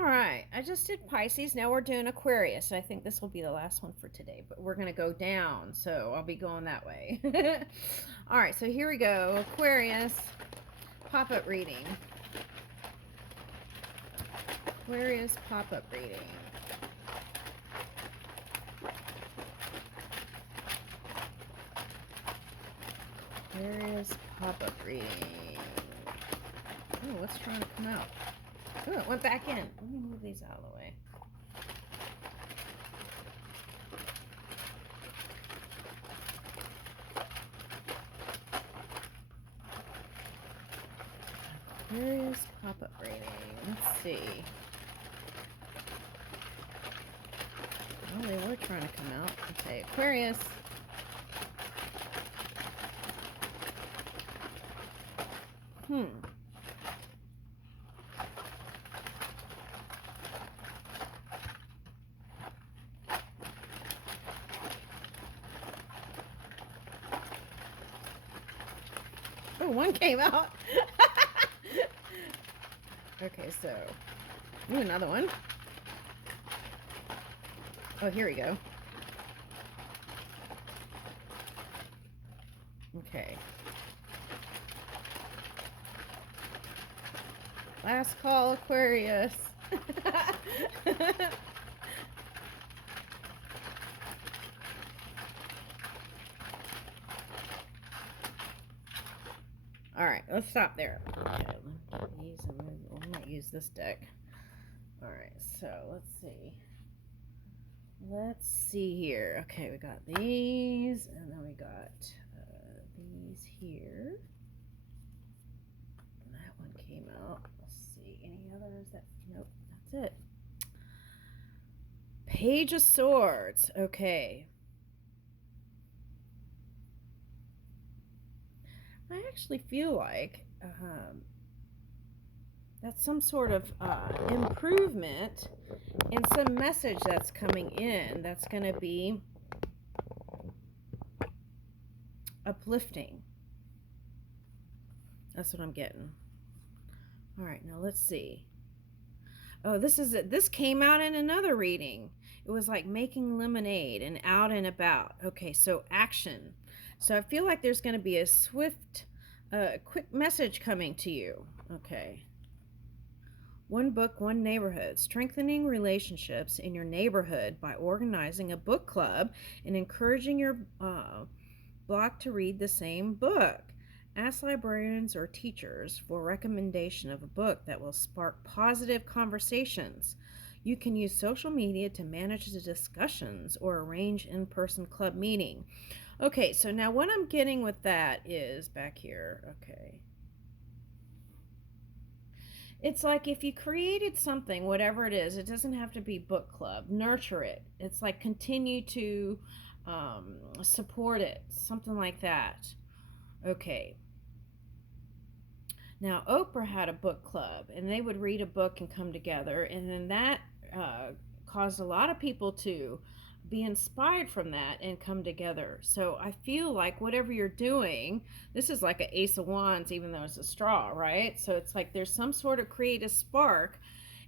All right, I just did Pisces. Now we're doing Aquarius. I think this will be the last one for today, but we're going to go down, so I'll be going that way. All right, so here we go. Aquarius pop-up reading. Aquarius pop-up reading. Aquarius pop-up reading. Oh, what's trying to come out? Oh, it went back in. Let me move these out of the way. Aquarius pop-up reading. Let's see. Oh, they were trying to come out. Okay, Aquarius. Oh, one came out. Okay, so another one. Oh, here we go. Okay. Last call, Aquarius. All right, let's stop there. Okay, we might use this deck. All right, so let's see. Let's see here. Okay, we got these, and then we got these here. And that one came out. Let's see. Any others? Nope, that's it. Page of Swords. Okay. I actually feel like that's some sort of improvement and some message that's coming in that's going to be uplifting. That's what I'm getting. All right, now let's see. Oh, this came out in another reading. It was like making lemonade and out and about. Okay, so action. So I feel like there's going to be a swift, quick message coming to you. Okay. One book, one neighborhood. Strengthening relationships in your neighborhood by organizing a book club and encouraging your block to read the same book. Ask librarians or teachers for recommendation of a book that will spark positive conversations. You can use social media to manage the discussions or arrange in-person club meeting. Okay, so now what I'm getting with that is back here. Okay. It's like if you created something, whatever it is, it doesn't have to be book club. Nurture it. It's like continue to support it. Something like that. Okay. Now, Oprah had a book club, and they would read a book and come together, and then that caused a lot of people to be inspired from that and come together. So I feel like whatever you're doing, this is like an Ace of Wands, even though it's a straw, right? So it's like there's some sort of creative spark,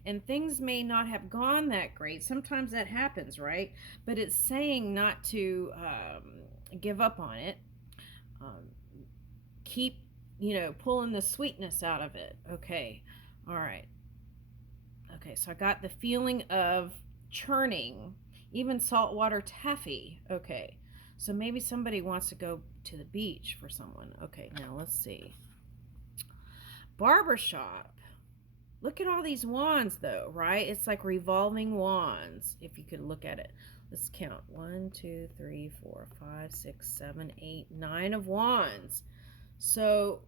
and things may not have gone that great. Sometimes that happens, right? But it's saying not to give up on it. Keep, pulling the sweetness out of it. Okay. All right. Okay, so I got the feeling of churning, even saltwater taffy. Okay, so maybe somebody wants to go to the beach for someone. Okay, now let's see. Barbershop. Look at all these wands, though, right? It's like revolving wands, if you could look at it. Let's count. 1, 2, 3, 4, 5, 6, 7, 8, 9 of wands. So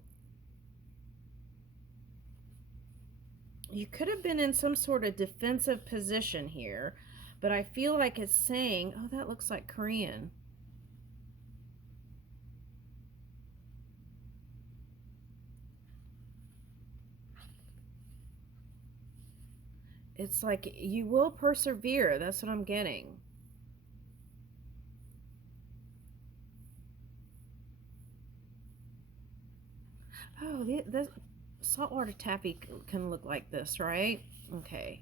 you could have been in some sort of defensive position here, but I feel like it's saying, oh, that looks like Korean. It's like you will persevere. That's what I'm getting. Oh, the saltwater taffy can look like this, right? Okay.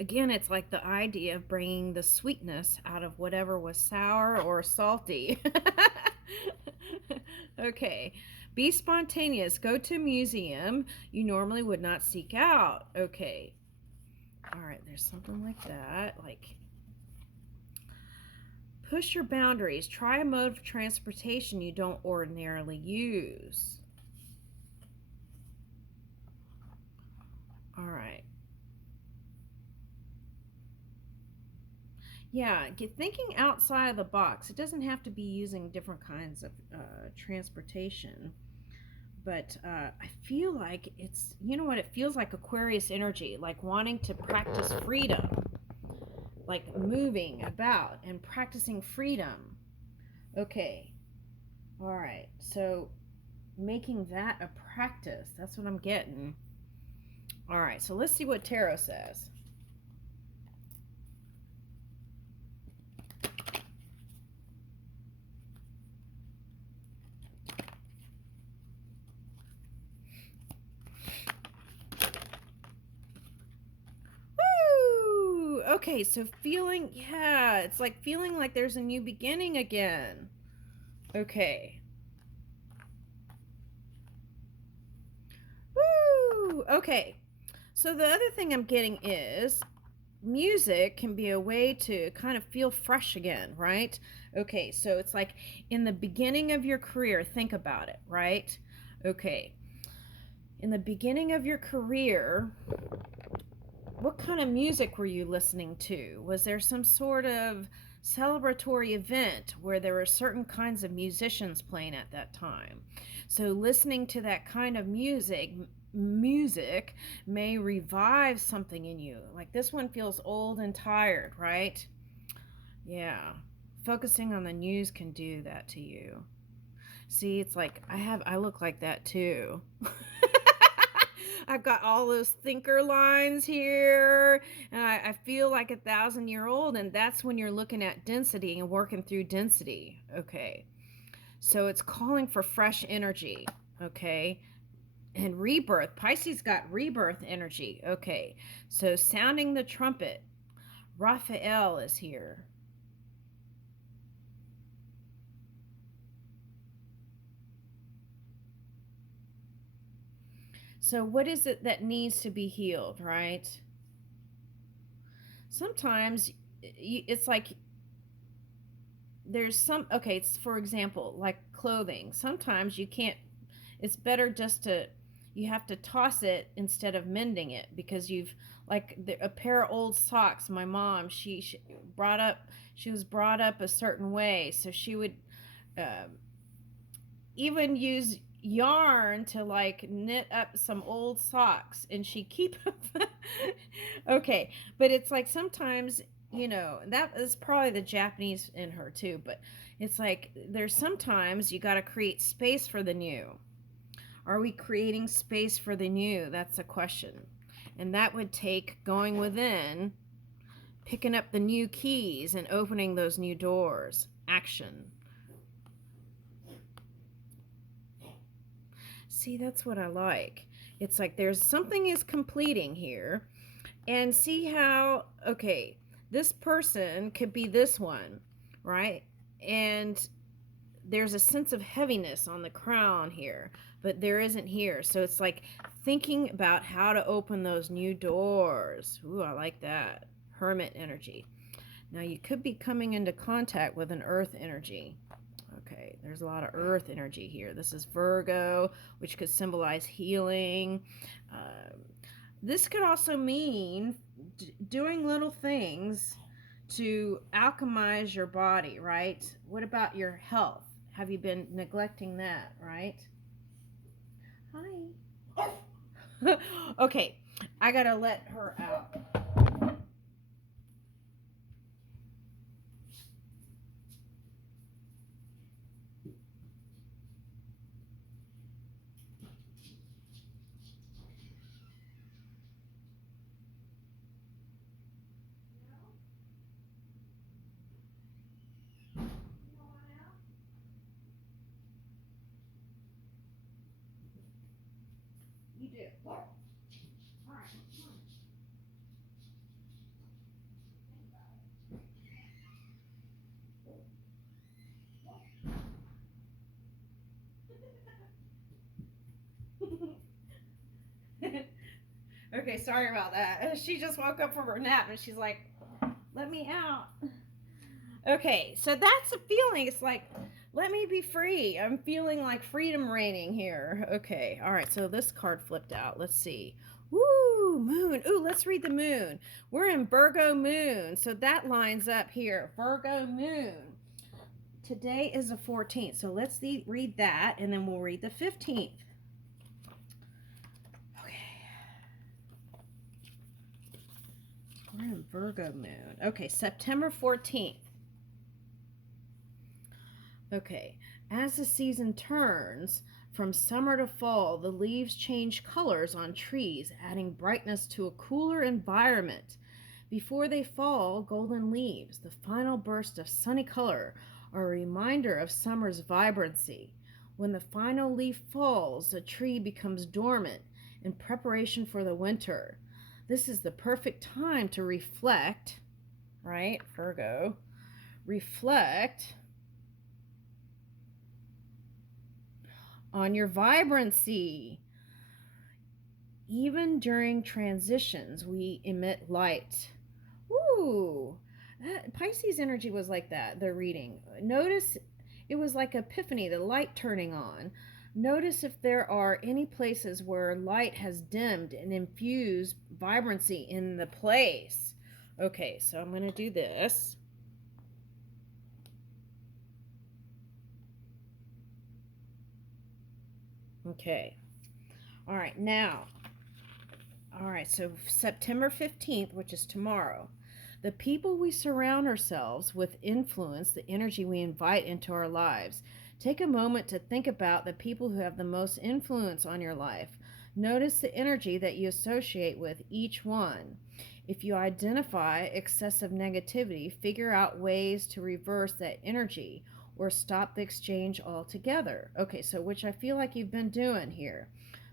Again, it's like the idea of bringing the sweetness out of whatever was sour or salty. Okay. Be spontaneous. Go to a museum you normally would not seek out. Okay. All right, there's something like that. Like, push your boundaries. Try a mode of transportation you don't ordinarily use. All right. Yeah, get thinking outside of the box. It doesn't have to be using different kinds of transportation, but I feel like it's, you know what, it feels like Aquarius energy, like wanting to practice freedom, like moving about and practicing freedom. Okay, all right, so making that a practice, that's what I'm getting. All right, so let's see what tarot says. Woo! Okay, so feeling, yeah, it's like feeling like there's a new beginning again. Okay. Woo! Okay. So the other thing I'm getting is music can be a way to kind of feel fresh again, right? Okay, so it's like in the beginning of your career, think about it, right? Okay. In the beginning of your career, what kind of music were you listening to? Was there some sort of celebratory event where there were certain kinds of musicians playing at that time? So listening to that kind of music may revive something in you. Like this one feels old and tired, right? Yeah. Focusing on the news can do that to you. See, it's like I look like that too. I've got all those thinker lines here, and I feel like 1,000-year-old, and that's when you're looking at density and working through density. Okay. So it's calling for fresh energy. Okay. And rebirth. Pisces got rebirth energy. Okay. So sounding the trumpet. Raphael is here. So what is it that needs to be healed, right? Sometimes it's like there's some, okay, it's for example, like clothing. Sometimes you can't, it's better just to, you have to toss it instead of mending it because you've, like a pair of old socks. My mom, she brought up, she was brought up a certain way, so she would uh, even use yarn to like knit up some old socks and she keep okay, but it's like sometimes, you know, that is probably the Japanese in her too, but it's like there's sometimes you got to create space for the new. Are we creating space for the new? That's a question. And that would take going within, picking up the new keys and opening those new doors. Action. See, that's what I like. It's like there's something is completing here. And see how, okay, this person could be this one, right? And there's a sense of heaviness on the crown here, but there isn't here. So it's like thinking about how to open those new doors. Ooh, I like that. Hermit energy. Now you could be coming into contact with an earth energy. Okay, there's a lot of earth energy here. This is Virgo, which could symbolize healing. This could also mean doing little things to alchemize your body, right? What about your health? Have you been neglecting that, right? Hi. Okay, I gotta let her out. You do. All right. sorry about that. She just woke up from her nap and she's like, let me out. Okay, so that's a feeling. It's like, let me be free. I'm feeling like freedom reigning here. Okay, all right, so this card flipped out. Let's see. Woo, moon. Ooh, let's read the moon. We're in Virgo moon, so that lines up here. Virgo moon. Today is the 14th, so let's read that, and then we'll read the 15th. We're in Virgo moon. Okay, September 14th. Okay, as the season turns from summer to fall, the leaves change colors on trees, adding brightness to a cooler environment. Before they fall, golden leaves, the final burst of sunny color, are a reminder of summer's vibrancy. When the final leaf falls, the tree becomes dormant in preparation for the winter. This is the perfect time to reflect, right, Virgo? Reflect on your vibrancy. Even during transitions, we emit light. Ooh, Pisces energy was like that, the reading. Notice it was like epiphany, the light turning on. Notice if there are any places where light has dimmed and infused vibrancy in the place. Okay, so I'm going to do this. Okay. All right, now. All right, so September 15th, which is tomorrow. The people we surround ourselves with influence the energy we invite into our lives. Take a moment to think about the people who have the most influence on your life. Notice the energy that you associate with each one. If you identify excessive negativity, figure out ways to reverse that energy or stop the exchange altogether. Okay, so which I feel like you've been doing here.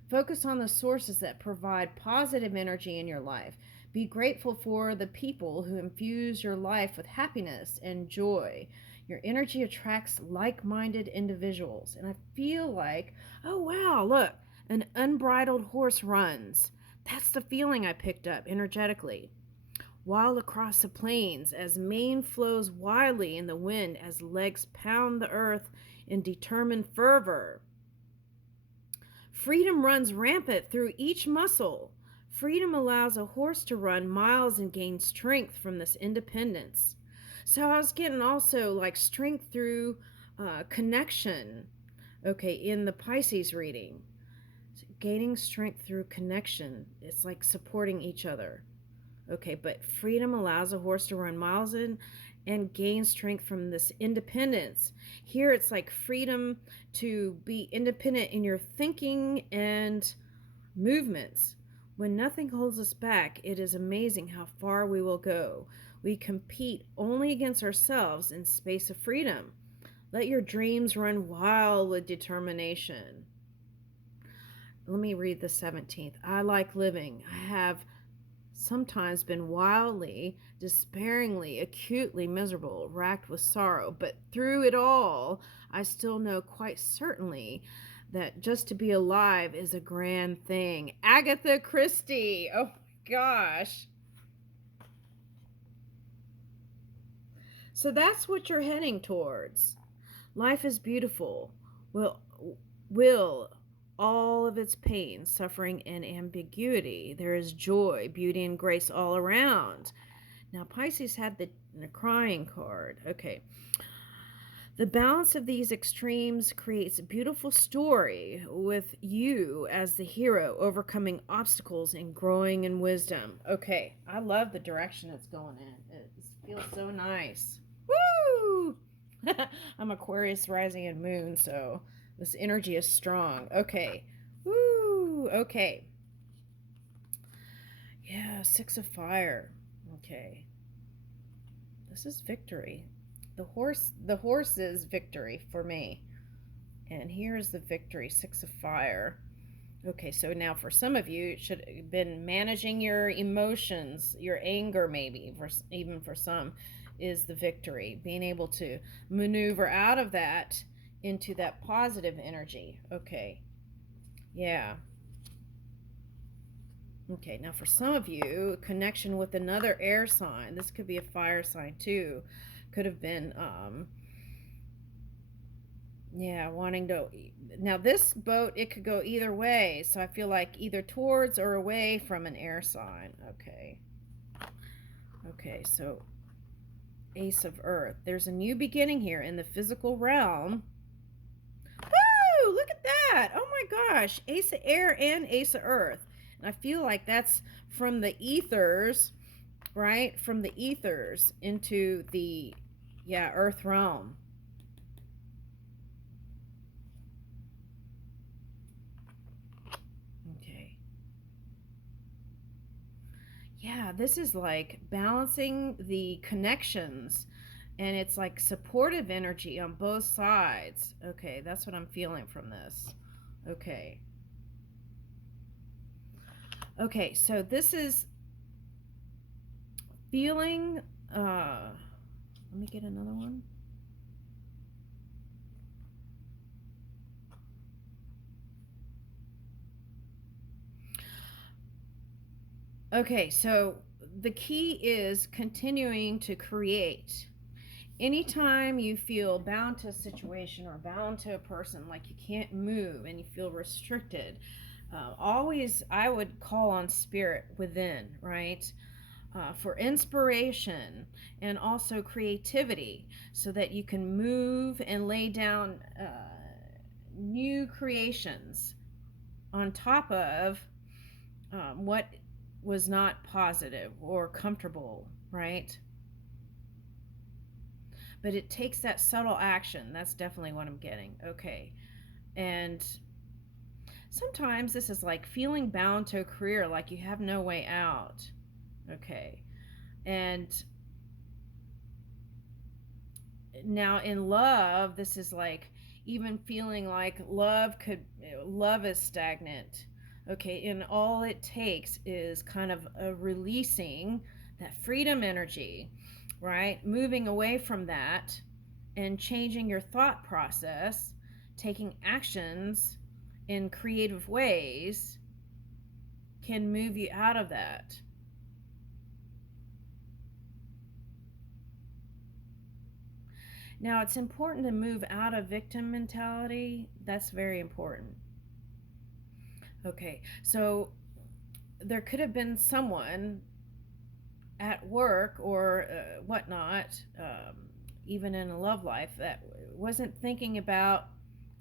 Focus on the sources that provide positive energy in your life. Be grateful for the people who infuse your life with happiness and joy. Your energy attracts like-minded individuals. And I feel like, oh wow, look, an unbridled horse runs. That's the feeling I picked up energetically. Wild across the plains, as mane flows wildly in the wind, as legs pound the earth in determined fervor. Freedom runs rampant through each muscle. Freedom allows a horse to run miles and gain strength from this independence. So I was getting also like strength through connection, okay, in the Pisces reading. So gaining strength through connection. It's like supporting each other. Okay, but freedom allows a horse to run miles and gain strength from this independence. Here it's like freedom to be independent in your thinking and movements. When nothing holds us back, it is amazing how far we will go. We compete only against ourselves in space of freedom. Let your dreams run wild with determination. Let me read the 17th. I like living. I have sometimes been wildly, despairingly, acutely miserable, racked with sorrow, but through it all, I still know quite certainly that just to be alive is a grand thing. Agatha Christie. Oh my gosh. So that's what you're heading towards. Life is beautiful. Will all of its pain, suffering, and ambiguity. There is joy, beauty, and grace all around. Now, Pisces had the crying card. Okay. The balance of these extremes creates a beautiful story with you as the hero overcoming obstacles and growing in wisdom. Okay, I love the direction it's going in. It feels so nice. Woo! I'm Aquarius rising and moon, so this energy is strong. Okay. Woo! Okay. Yeah, 6 of fire. Okay. This is victory. The horse is victory for me. And here's the victory, 6 of fire. Okay, so now for some of you, it should have been managing your emotions, your anger maybe, even for some, is the victory. Being able to maneuver out of that into that positive energy. Okay. Yeah. Okay, now for some of you, connection with another air sign. This could be a fire sign too. Could have been, yeah, wanting to. Now this boat, it could go either way. So I feel like either towards or away from an air sign. Okay. Okay, so Ace of Earth. There's a new beginning here in the physical realm. Woo! Look at that! Oh my gosh! Ace of Air and Ace of Earth. And I feel like that's from the ethers, right? From the ethers into the, yeah, Earth realm. Okay. Yeah, this is like balancing the connections, and it's like supportive energy on both sides. Okay, that's what I'm feeling from this. Okay. Okay, so this is feeling, let me get another one. Okay, so the key is continuing to create. Anytime you feel bound to a situation or bound to a person, like you can't move and you feel restricted, always I would call on spirit within, right? For inspiration and also creativity so that you can move and lay down new creations on top of what was not positive or comfortable, right? But it takes that subtle action. That's definitely what I'm getting. Okay. And sometimes this is like feeling bound to a career, like you have no way out. Okay. And now in love, this is like even feeling like love is stagnant. Okay. And all it takes is kind of a releasing that freedom energy, right? Moving away from that and changing your thought process, taking actions in creative ways can move you out of that. Now, it's important to move out of victim mentality. That's very important. Okay, so there could have been someone at work or whatnot, even in a love life, that wasn't thinking about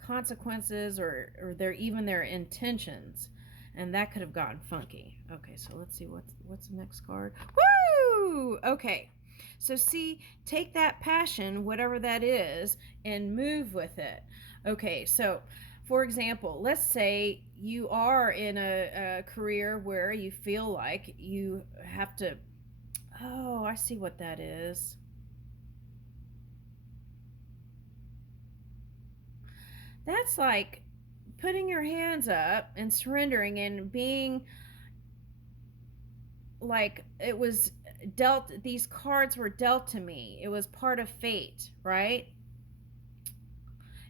consequences or their intentions, and that could have gotten funky. Okay, so let's see what's the next card. Woo! Okay, so see, take that passion, whatever that is, and move with it. Okay, so for example, let's say you are in a career where you feel like you have to. Oh, I see what that is. That's like putting your hands up and surrendering and being like it was dealt, these cards were dealt to me. It was part of fate, right?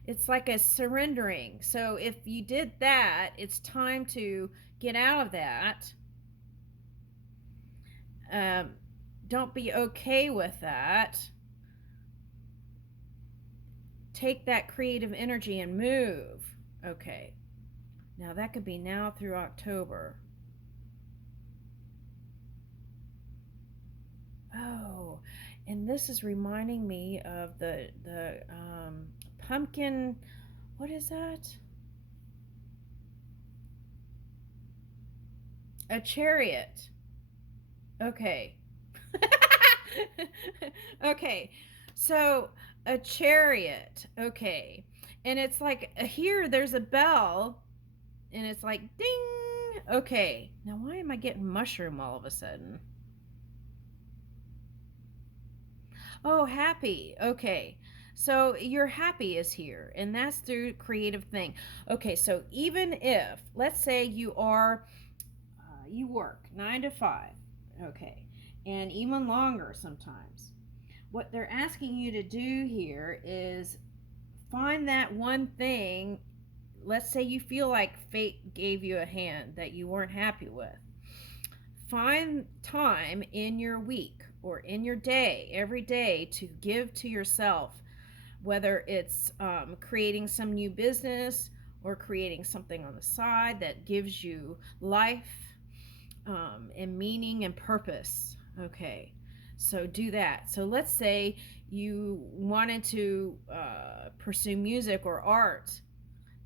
It's like a surrendering. So if you did that, it's time to get out of that. Um, don't be okay with that. Take that creative energy and move. Okay. Now that could be now through October. Oh, and this is reminding me of the pumpkin. What is that? A chariot. Okay. Okay. So a chariot. Okay. And it's like here there's a bell and it's like ding. Okay. Now why am I getting mushroom all of a sudden? Oh, happy. Okay. So your happy is here, and that's through creative thing. Okay, so even if, let's say you work 9 to 5, okay, and even longer sometimes, what they're asking you to do here is find that one thing. Let's say you feel like fate gave you a hand that you weren't happy with. find time in your week or in your day, every day, to give to yourself, whether it's creating some new business or creating something on the side that gives you life and meaning and purpose. Okay, so do that. So let's say you wanted to pursue music or art.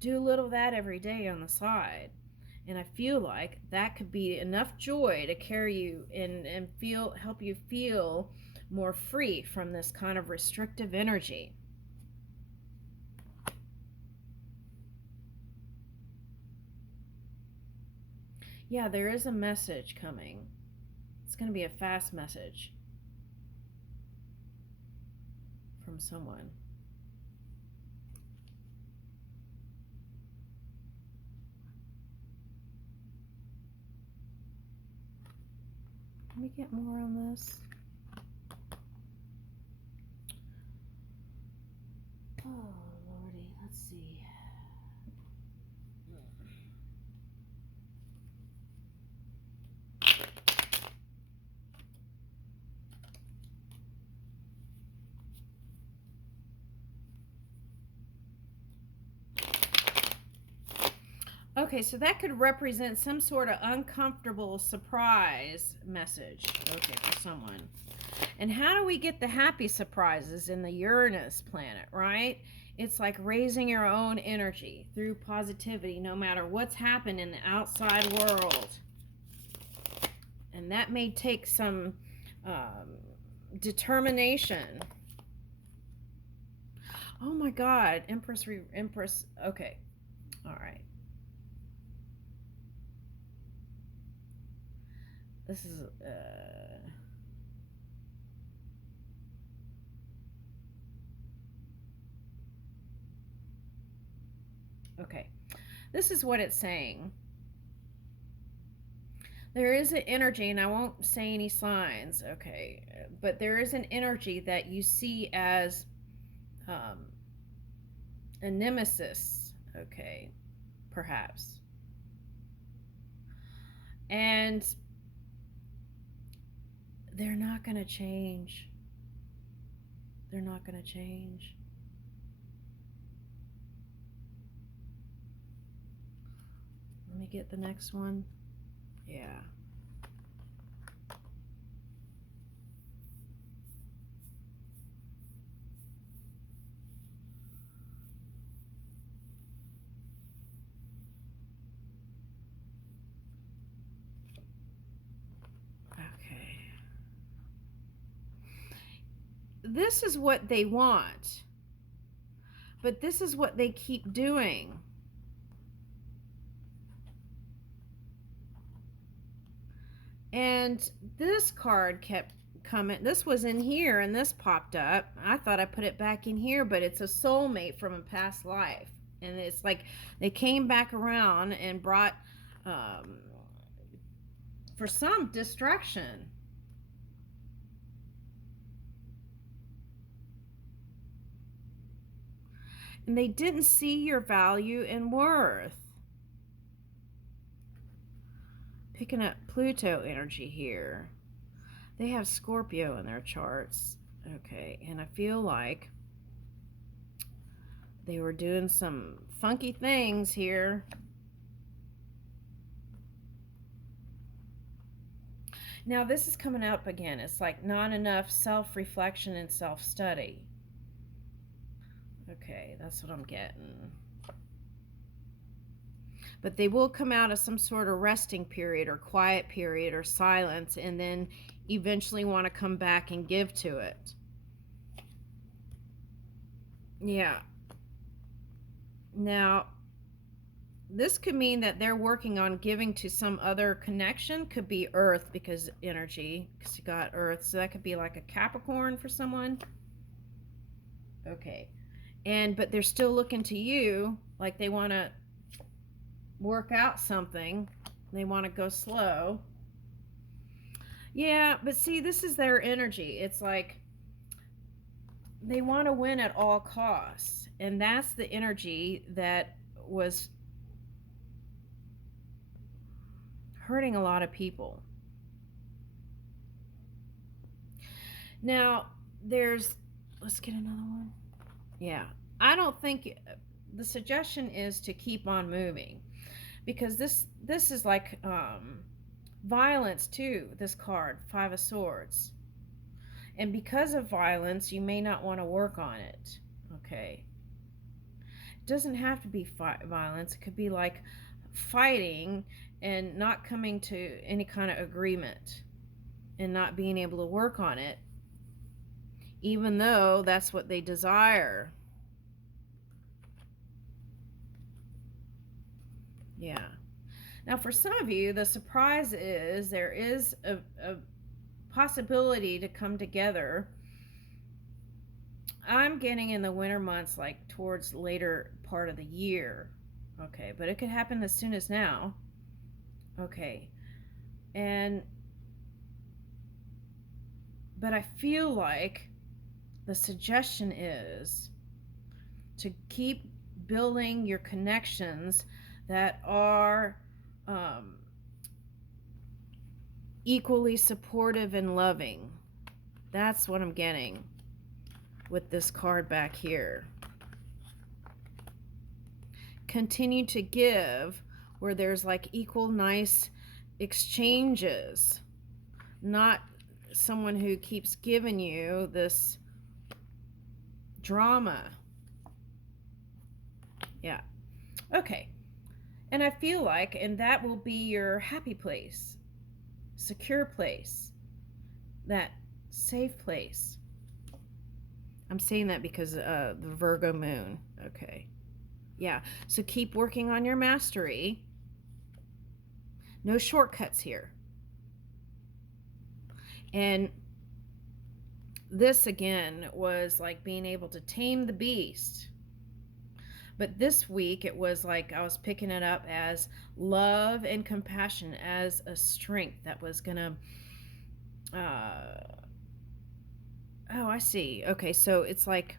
Do a little of that every day on the side. And I feel like that could be enough joy to carry you and help you feel more free from this kind of restrictive energy. Yeah, there is a message coming. It's going to be a fast message from someone. Let me get more on this. Oh, Lordy, let's see. Okay, so that could represent some sort of uncomfortable surprise message, okay, for someone. And how do we get the happy surprises in the Uranus planet, right? It's like raising your own energy through positivity, no matter what's happened in the outside world. And that may take some determination. Oh my God, Empress, okay, all right. This is, okay. This is what it's saying. There is an energy, and I won't say any signs, okay, but there is an energy that you see as a nemesis, okay, perhaps. And they're not going to change. They're not going to change. Let me get the next one. Yeah. Okay. This is what they want, but this is what they keep doing. And this card kept coming. This was in here and this popped up. I thought I put it back in here, but it's a soulmate from a past life. And it's like they came back around and brought, for some, destruction. And they didn't see your value and worth. Picking up Pluto energy here. They have Scorpio in their charts. Okay, and I feel like they were doing some funky things here. Now this is coming up again. It's like not enough self-reflection and self-study. Okay, that's what I'm getting. But they will come out of some sort of resting period or quiet period or silence, and then eventually want to come back and give to it. Yeah. Now, this could mean that they're working on giving to some other connection. Could be Earth, because energy, because you got Earth. So that could be like a Capricorn for someone. Okay. But they're still looking to you, like they want to work out something. They want to go slow. Yeah, but see, this is their energy. It's like they want to win at all costs. And that's the energy that was hurting a lot of people. Now, let's get another one. Yeah. I don't think the suggestion is to keep on moving, because this is like violence too, this card, Five of Swords. And because of violence, you may not want to work on it. Okay. It doesn't have to be violence. It could be like fighting and not coming to any kind of agreement and not being able to work on it, even though that's what they desire. Yeah. Now, for some of you, the surprise is there is a possibility to come together. I'm getting in the winter months, like towards later part of the year. Okay, but it could happen as soon as now. Okay. But I feel like the suggestion is to keep building your connections that are equally supportive and loving. That's what I'm getting with this card back here. Continue to give where there's like equal, nice exchanges, not someone who keeps giving you this drama. Yeah. Okay. And I feel like, and that will be your happy place, secure place, that safe place. I'm saying that because the Virgo moon. Okay. Yeah. So keep working on your mastery. No shortcuts here. And this again was like being able to tame the beast. But this week it was like I was picking it up as love and compassion as a strength that was gonna oh, I see. Okay, so it's like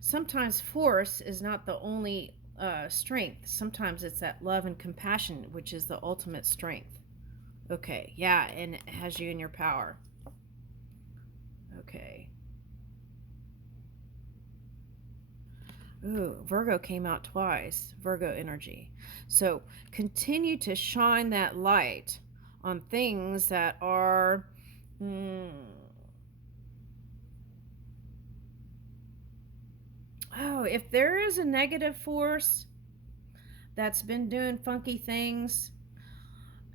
sometimes force is not the only strength. Sometimes it's that love and compassion, which is the ultimate strength. Okay, yeah, and it has you in your power. Okay. Ooh, Virgo came out twice. Virgo energy. So continue to shine that light on things that are oh, if there is a negative force that's been doing funky things,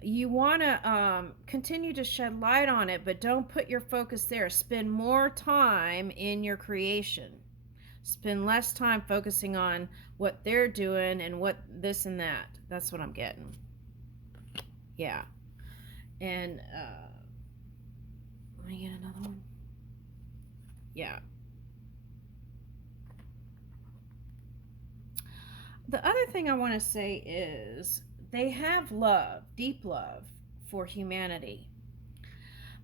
you want to continue to shed light on it, but don't put your focus there. Spend more time in your creation. Spend less time focusing on what they're doing and what this and that. That's what I'm getting. Yeah. And let me get another one. Yeah. The other thing I want to say is they have love, deep love for humanity.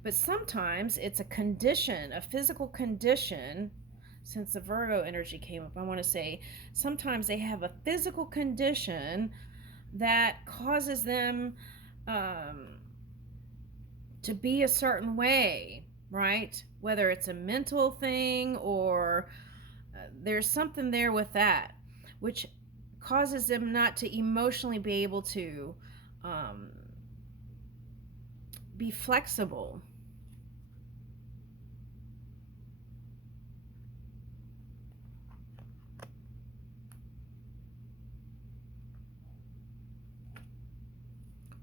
But sometimes it's a condition, a physical condition. Since the Virgo energy came up, I want to say sometimes they have a physical condition that causes them to be a certain way, right? Whether it's a mental thing or there's something there with that, which causes them not to emotionally be able to be flexible.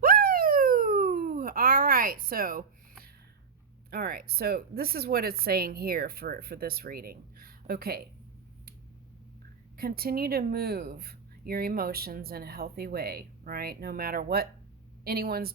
Woo! All right, so this is what it's saying here for this reading. Okay. Continue to move your emotions in a healthy way, right? No matter what anyone's